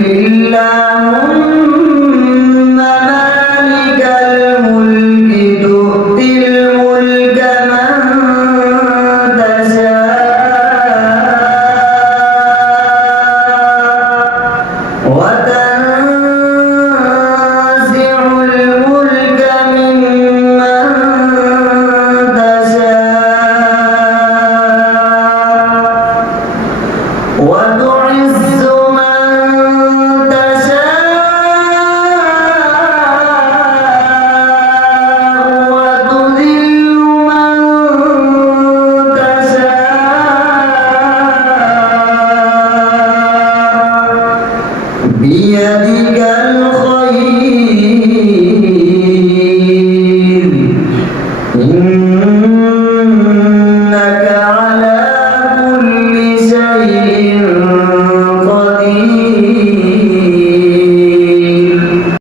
اللهم مالك الملك تؤتي الملك من تشاء وتنزع الملك ممن تشاء وتعز بيدك